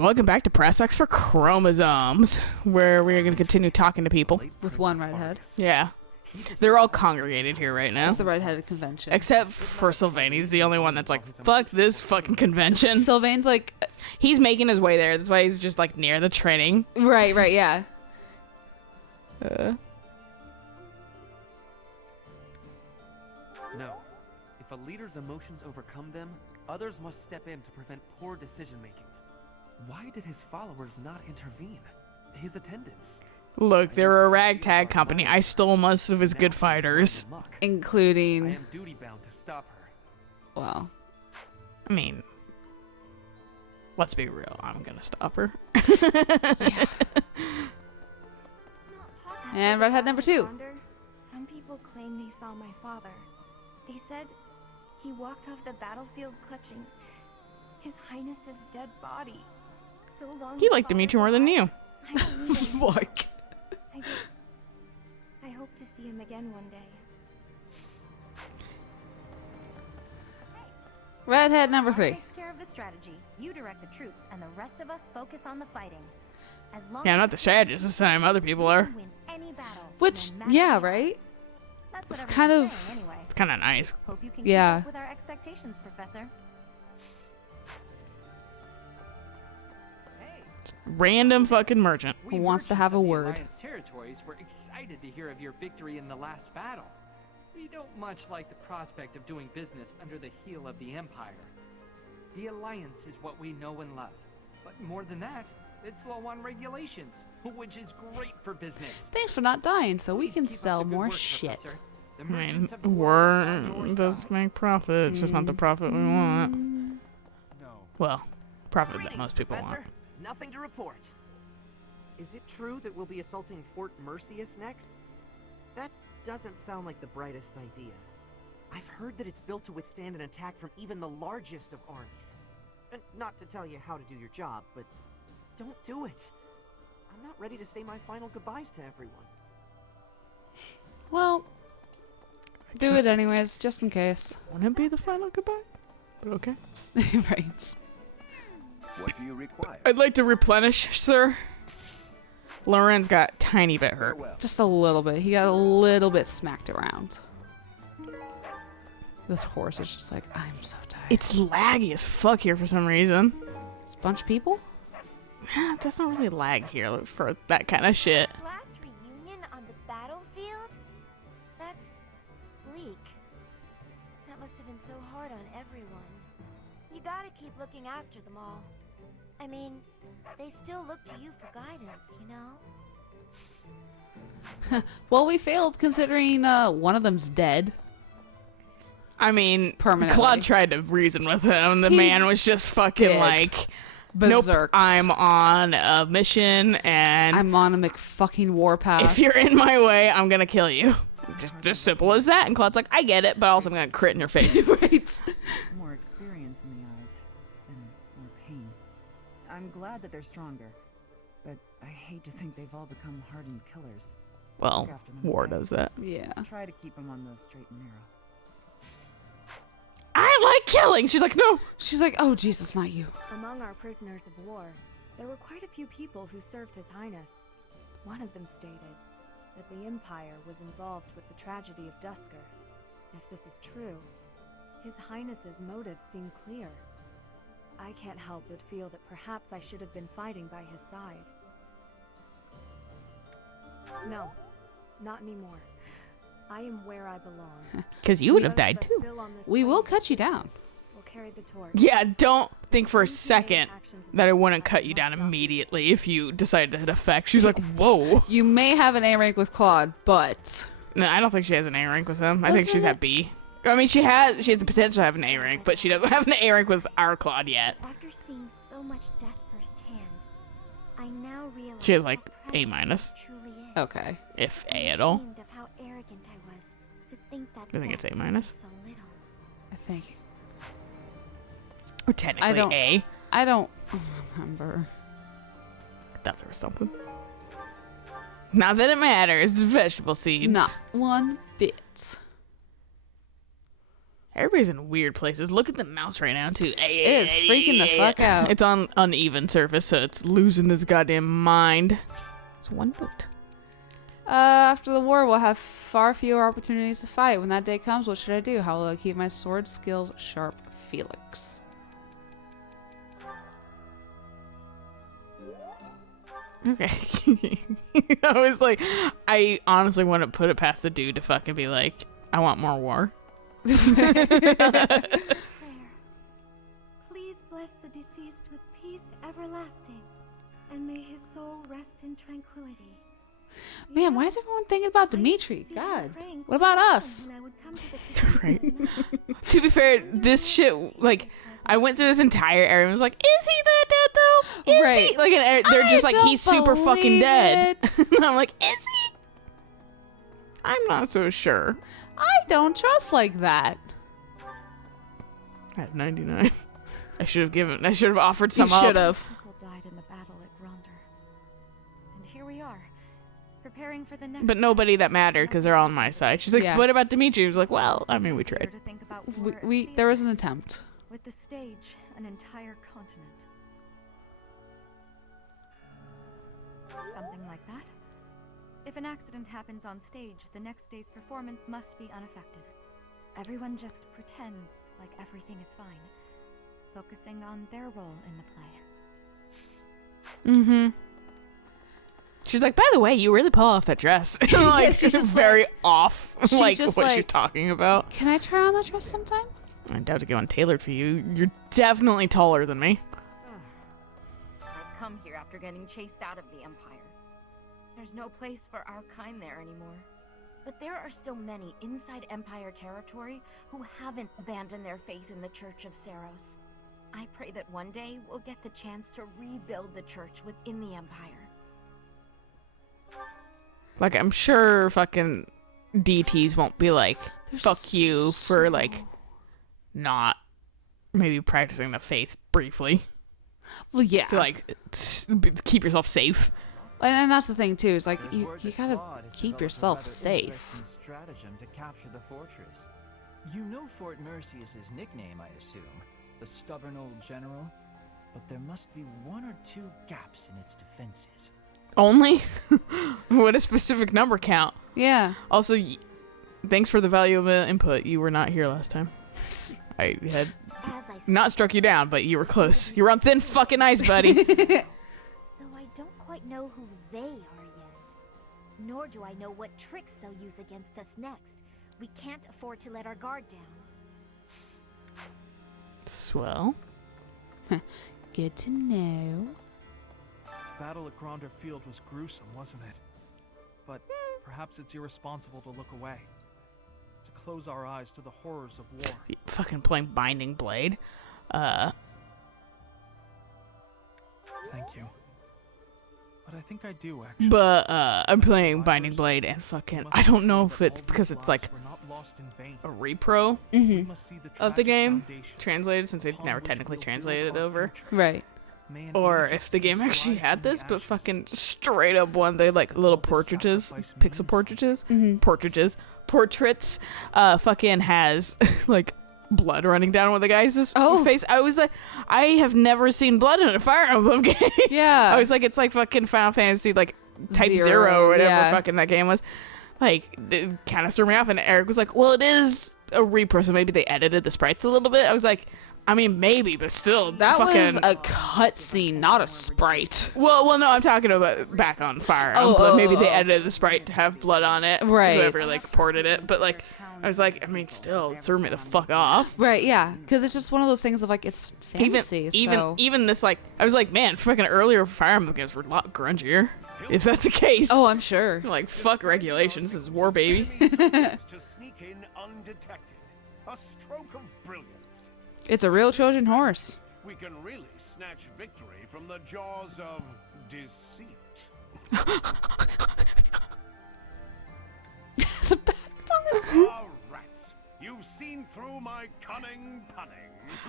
welcome back to Press X for Chromosomes, where we're going to continue talking to people. With one redhead. Yeah. They're all congregated here right now. It's the redheaded convention. Except for Sylvain. He's the only one that's like, fuck this fucking convention. Sylvain's like... He's making his way there. That's why he's just like near the training. Right, yeah. No. If a leader's emotions overcome them, others must step in to prevent poor decision-making. Why did his followers not intervene? His attendants. Look, they're a ragtag company. I stole most of his good fighters. Including... I am duty-bound to stop her. Well... I mean... Let's be real. I'm gonna stop her. Yeah. And redhead number 2. Some people claim they saw my father. They said he walked off the battlefield clutching His Highness's dead body. So long. He liked Dimitri more than you. Fuck. I hope to see him again one day. Redhead number 3. Takes care of the strategy. You direct the troops, and the rest of us focus on the fighting. As long Yeah, I'm not the strategist this time. Other people are. win any battle, Which, no matter yeah, the right? odds. That's It's what kind everyone's of- saying anyway. It's kind of nice. Hope you can Yeah. keep up with our expectations, Professor. Random fucking merchant. Who wants to have a word. Alliance territories were excited to hear of your victory in the last battle. We don't much like the prospect of doing business under the heel of the Empire. The Alliance is what we know and love. But more than that, it's low on regulations, which is great for business. Thanks for not dying, so we Please can keep up sell the good more work, shit. Professor. The I mean, merchants of the world are on your war does side. make profit. It's just not the profit we want. No. Well, profit that most people want. Nothing to report. Is it true that we'll be assaulting Fort Mercius next? That doesn't sound like the brightest idea. I've heard that it's built to withstand an attack from even the largest of armies. And not to tell you how to do your job, but don't do it. I'm not ready to say my final goodbyes to everyone. Well, do it anyways, just in case. Wouldn't it be the final goodbye? But okay. Right. What do you require? I'd like to replenish, sir. Lauren's got tiny bit hurt. Farewell. Just a little bit. He got a little bit smacked around. This horse is just like, I'm so tired. It's laggy as fuck here for some reason. It's a bunch of people? Yeah, it doesn't really lag here for that kind of shit. Class reunion on the battlefield? That's bleak. That must have been so hard on everyone. You gotta keep looking after them all. I mean, they still look to you for guidance, you know? Well, we failed considering one of them's dead. I mean, Permanently. Claude tried to reason with him. The He man was just fucking did. like, nope, Berserk. I'm on a mission and I'm on a McFucking warpath. if you're in my way, I'm gonna kill you. Just simple as that. And Claude's like, I get it, but also I'm gonna crit in your face. Right. More experience in the eyes than more pain. I'm glad that they're stronger, but I hate to think they've all become hardened killers. Well, Look after them, war okay? does that. Yeah. Try to keep them on the straight and narrow. I like killing. She's like, no. She's like, oh, Jesus, not you. Among our prisoners of war, there were quite a few people who served His Highness. One of them stated that the Empire was involved with the tragedy of Dusker. If this is true, His Highness's motives seem clear. I can't help but feel that perhaps I should have been fighting by his side. No, not anymore. I am where I belong. Because you would have Those of died us too. still on this We plane will of cut you down. existence will carry the torch. Yeah, don't think for a second that I wouldn't cut you down immediately if you decided to hit effect. She's like, whoa. You may have an A rank with Claude, but No, I don't think she has an A rank with him. I think Wasn't she's it- at B. I mean, she has the potential to have an A rank, but she doesn't have an A rank with our Claude yet. After seeing so much death firsthand, I now realize She has, like, how A precious minus. life truly is. okay. If I'm A at all. ashamed of how arrogant I was to think that I think it's death A minus. meant so little. I think. Or technically don't- A. I don't remember. I thought there was something. Not that it matters. Vegetable seeds. Not one bit. Everybody's in weird places. Look at the mouse right now, too. It is freaking the fuck out. It's on uneven surface, so it's losing its goddamn mind. It's one note. After the war, we'll have far fewer opportunities to fight. When that day comes, what should I do? How will I keep my sword skills sharp? Felix. Okay. I was like, I honestly wouldn't put it past the dude to fucking be like, I want more war. Prayer. Please bless the deceased with peace everlasting, and may his soul rest in tranquility. Man, why is everyone thinking about Dimitri? God. What about us? Right. To be fair, this shit, like, I went through this entire area and was like, is he that dead though? Is Right. he? Like, they're just like, he's super fucking dead. it. I'm like, is he? I'm not so sure. I don't trust like that. I have 99. I should have offered some You up. should have. People died in the battle at Gronder. And here we are, preparing for the next. But nobody that mattered because they're all on my side. She's like, Yeah. what about Dimitri? He was like, well, I mean, we tried. To think about war as We there was an theater, attempt. with the stage an entire continent. Something like that. If an accident happens on stage, the next day's performance must be unaffected. Everyone just pretends like everything is fine, focusing on their role in the play. Mm-hmm. She's like, by the way, you really pull off that dress. Like, she's just very off. she's Like, just what she's like- talking about. Can I try on that dress sometime? I doubt to get one tailored for you. You're definitely taller than me. I've come here after getting chased out of the Empire. There's no place for our kind there anymore. But there are still many inside Empire territory who haven't abandoned their faith in the Church of Seros. I pray that one day we'll get the chance to rebuild the church within the Empire. Like, I'm sure fucking DTs won't be like, fuck you for, like, not maybe practicing the faith briefly. Well, yeah. To, like, keep yourself safe. And that's the thing too. Is like There's you word that gotta Claude has keep developed a yourself rather safe. interesting stratagem to capture the fortress. You know Fort Mercius's nickname, I assume, the stubborn old general. But there must be one or two gaps in its defenses. Only? What a specific number count. Yeah. Also, thanks for the valuable input. You were not here last time. I had not struck you down, but you were close. You were on thin fucking ice, buddy. Though I don't quite know who they are yet. Nor do I know what tricks they'll use against us next. We can't afford to let our guard down. Swell. Good to know. The battle at Gronder Field was gruesome, wasn't it? But perhaps it's irresponsible to look away. To close our eyes to the horrors of war. Fucking playing Binding Blade. Thank you. But I think I do, actually. But I'm playing Binding Blade and fucking I don't know if it's because it's like a repro of the game translated, since they've never technically translated it over. Right. Or if the game actually had this, but fucking straight up one, they like little portraits, pixel portraits, fucking has like blood running down one of the guy's face. I was like, I have never seen blood in a Fire Emblem game. Yeah. I was like, it's like fucking Final Fantasy like Type Zero or whatever fucking that game was. Like, it kind of threw me off, and Eric was like, well, it is a repro, so maybe they edited the sprites a little bit. I was like, I mean, maybe, but still, That fucking... was a cutscene, not a sprite. Well, no, I'm talking about back on Fire Emblem. Maybe they edited the sprite to have blood on it. Right. Whoever, like, ported it. But, like, I was like, I mean, still, it threw me the fuck off. Right, yeah. Because it's just one of those things of, like, it's fantasy, so... Even this, like, I was like, man, fucking earlier Fire Emblem games were a lot grungier. If that's the case. Oh, I'm sure. Like, fuck regulations. This is war, baby. To sneak in undetected. A stroke of brilliance. It's a real Trojan horse. We can really snatch victory from the jaws of deceit. It's a bad part. Ah, rats. You've seen through my cunning punning.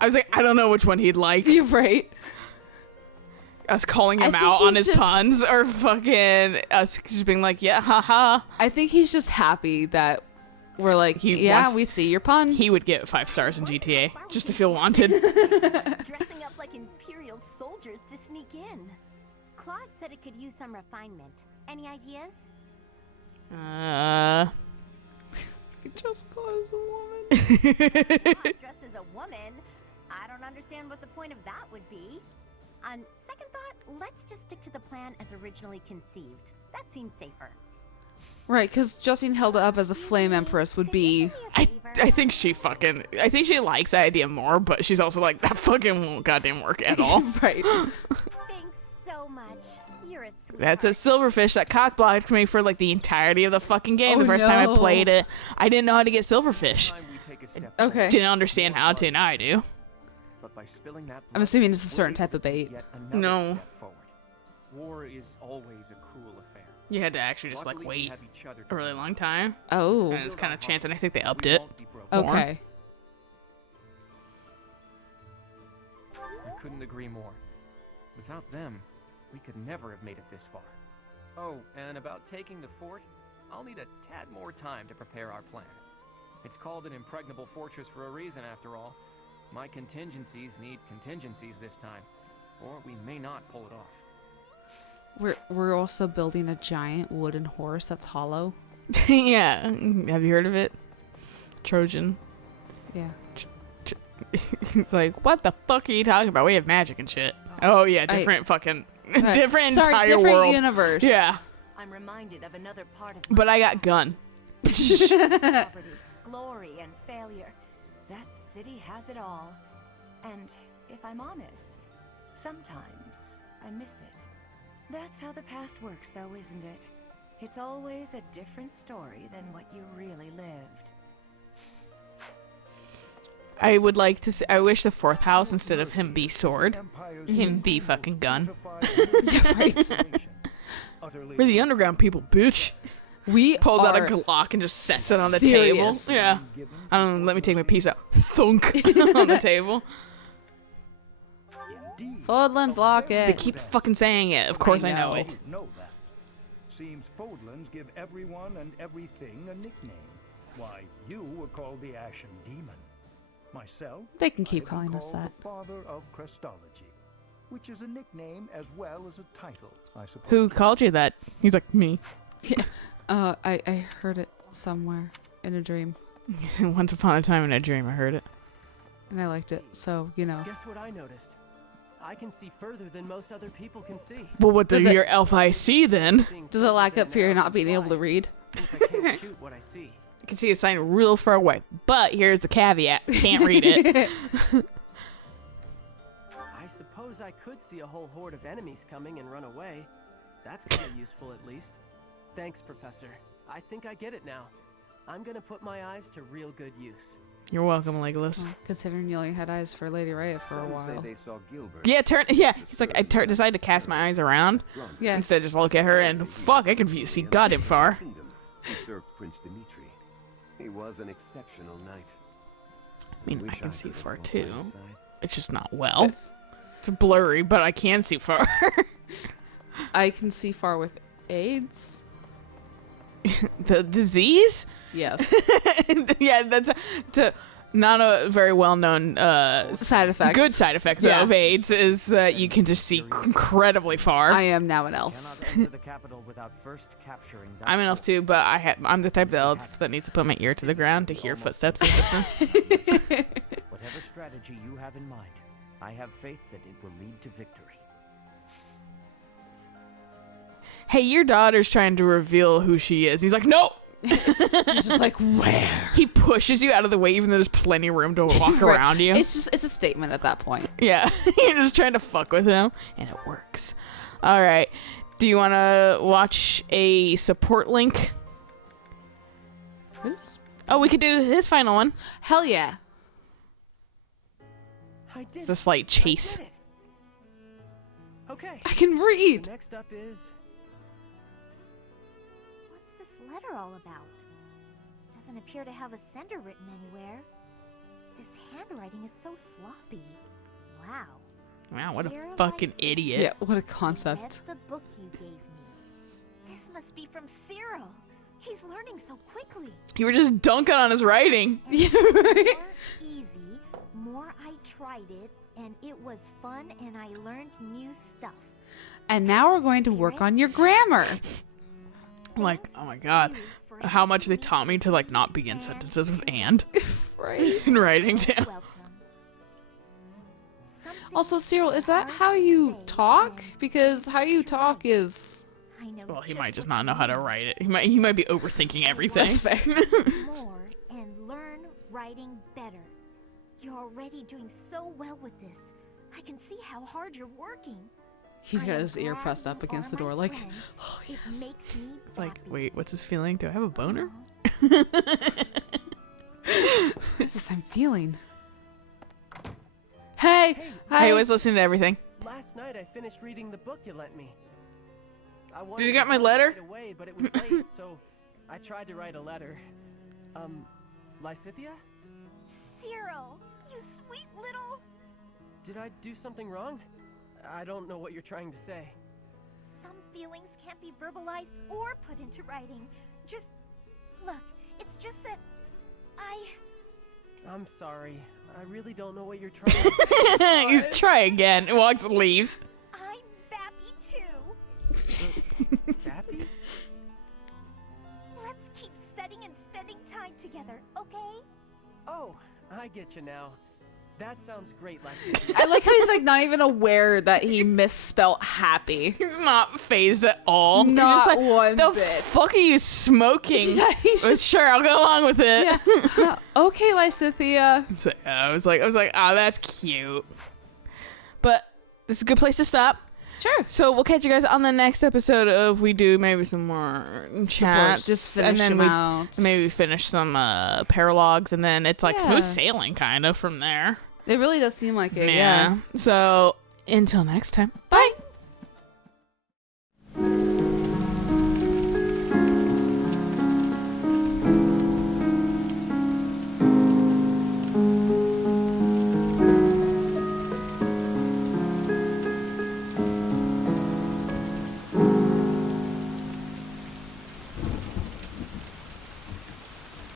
I was like, I don't know which one he'd like. You're right. Us calling him I think out on he's his just- puns, or fucking us just being like, yeah, haha. I think he's just happy that We're like, we see your pun. He would get 5 stars in GTA just to feel wanted. Dressing up like Imperial soldiers to sneak in. Claude said it could use some refinement. Any ideas? Just call as a woman. Claude dressed as a woman? I don't understand what the point of that would be. On second thought, let's just stick to the plan as originally conceived. That seems safer. Right, because Justine held it up as a flame empress would be... I think she likes the idea more, but she's also like, that fucking won't goddamn work at all. Right. Thanks so much. You're a sweetheart. That's a silverfish that cockblocked me for like the entirety of the fucking game. The first time I played it, I didn't know how to get silverfish. Okay. Didn't understand how to, now I do. But by spilling that I'm assuming it's a certain type of bait. No. War is always a cruel affair. You had to actually just like wait a really long time. Oh. And it's kind of chance, and I think they upped it. Okay. I couldn't agree more. Without them, we could never have made it this far. Oh, and about taking the fort, I'll need a tad more time to prepare our plan. It's called an impregnable fortress for a reason, after all. My contingencies need contingencies this time, or we may not pull it off. We're also building a giant wooden horse that's hollow. Yeah. Have you heard of it? Trojan. Yeah. He's like, what the fuck are you talking about? We have magic and shit. Oh yeah, different fucking different entire different world. Universe. Yeah. I'm reminded of another part of But I got gun. poverty, glory, and failure. That city has it all. And if I'm honest, sometimes I miss it. That's how the past works, though, isn't it? It's always a different story than what you really lived. I would like to see, I wish the 4th house, instead of him be sword, him be fucking gun. Yeah, right. We're the underground people, bitch. We pulls out a Glock and just sets it on the table. Yeah. I don't know, let me take my piece out. Thunk on the table. Fodlan's locket. They keep fucking saying it. Of course I know it. Seems Fodlands give everyone and everything a nickname. Why, you were called the Ashen Demon. Myself, they can keep calling us that. The Father of Crestology, which is a nickname as well as a title, I suppose. Who called you that? He's like, me. Yeah. I heard it somewhere in a dream. Once upon a time in a dream, I heard it. And I liked it, so, you know. Guess what I noticed? I can see further than most other people can see. Well, what does your elf eye see then? Does it lack up fear of not being able to read? Since I can't shoot what I see. I can see a sign real far away, but here's the caveat. Can't read it. I suppose I could see a whole horde of enemies coming and run away. That's kind of useful, at least. Thanks, Professor. I think I get it now. I'm gonna put my eyes to real good use. You're welcome, Legolas. Well, considering you only had eyes for Lady Rhea for a while. Say they saw Gilbert. Yeah, he's like, I decided to cast my eyes around. Yeah. Instead of just look at her and fuck, I can see goddamn far. He served Prince Dimitri. He was an exceptional knight. I mean, I can see far too. It's just not well. It's blurry, but I can see far. I can see far with AIDS. The disease? Yes. Yeah, that's not a very well-known side effect. Good side effect though, of AIDS is that you can just see incredibly far. I am now an elf. I'm an elf too, but I'm the type of elf that needs to put my ear to the ground to hear footsteps in the distance. Whatever strategy you have in mind, I have faith that it will lead to victory. Hey, your daughter's trying to reveal who she is. He's like, no. He's just like, where? He pushes you out of the way, even though there's plenty of room to walk around you. It's a statement at that point. Yeah, you're just trying to fuck with him, and it works. All right, do you want to watch a support link? Oh, we could do his final one. Hell yeah! It's a slight chase. Okay. I can read. So next up is. What's this letter all about? Doesn't appear to have a sender written anywhere. This handwriting is so sloppy. Wow. Wow, what a Dear fucking Lysa, idiot. Yeah, what a I concept. read the book you gave me. This must be from Cyril. He's learning so quickly. You were just dunking on his writing. And more easy, more I tried it, and it was fun, and I learned new stuff. And now we're going to work on your grammar. Like, oh my god, how much they taught me to like not begin sentences with "and" Right. in writing too. Also, Cyril, is that how you talk? Because how you talk is... Well, he might just not know how to write it. He might be overthinking everything. That's fair. More and learn writing better. You're already doing so well with this. I can see how hard you're working. He's got his ear pressed up against the door like, oh, yes. It makes me It's like, wait, what's his feeling? Do I have a boner? What's this I'm feeling? Hey! I was listening to everything. Last night I finished reading the book you lent me. Did you get my letter? Right away, but it was late, so I tried to write a letter. Lysithia? Cyril, you sweet little... Did I do something wrong? I don't know what you're trying to say. Some feelings can't be verbalized or put into writing. Just... Look, it's just that... I'm sorry. I really don't know what you're trying to say. You try again. Walks and leaves. I'm Bappy too. Bappy? Let's keep studying and spending time together, okay? Oh, I get you now. That sounds great, Lysithia. I like how he's like not even aware that he misspelt happy. He's not phased at all. Not He's just like, one the bit. fuck are you smoking? Yeah, he's But just... sure, I'll go along with it. Yeah. Okay, Lysithia. So, I was like, oh, that's cute. But it's a good place to stop. Sure. So we'll catch you guys on the next episode of we do maybe some more chats. Just and finish then them out. maybe finish some paralogs, and then it's like smooth sailing kind of from there. It really does seem like it. Yeah. So until next time. Bye.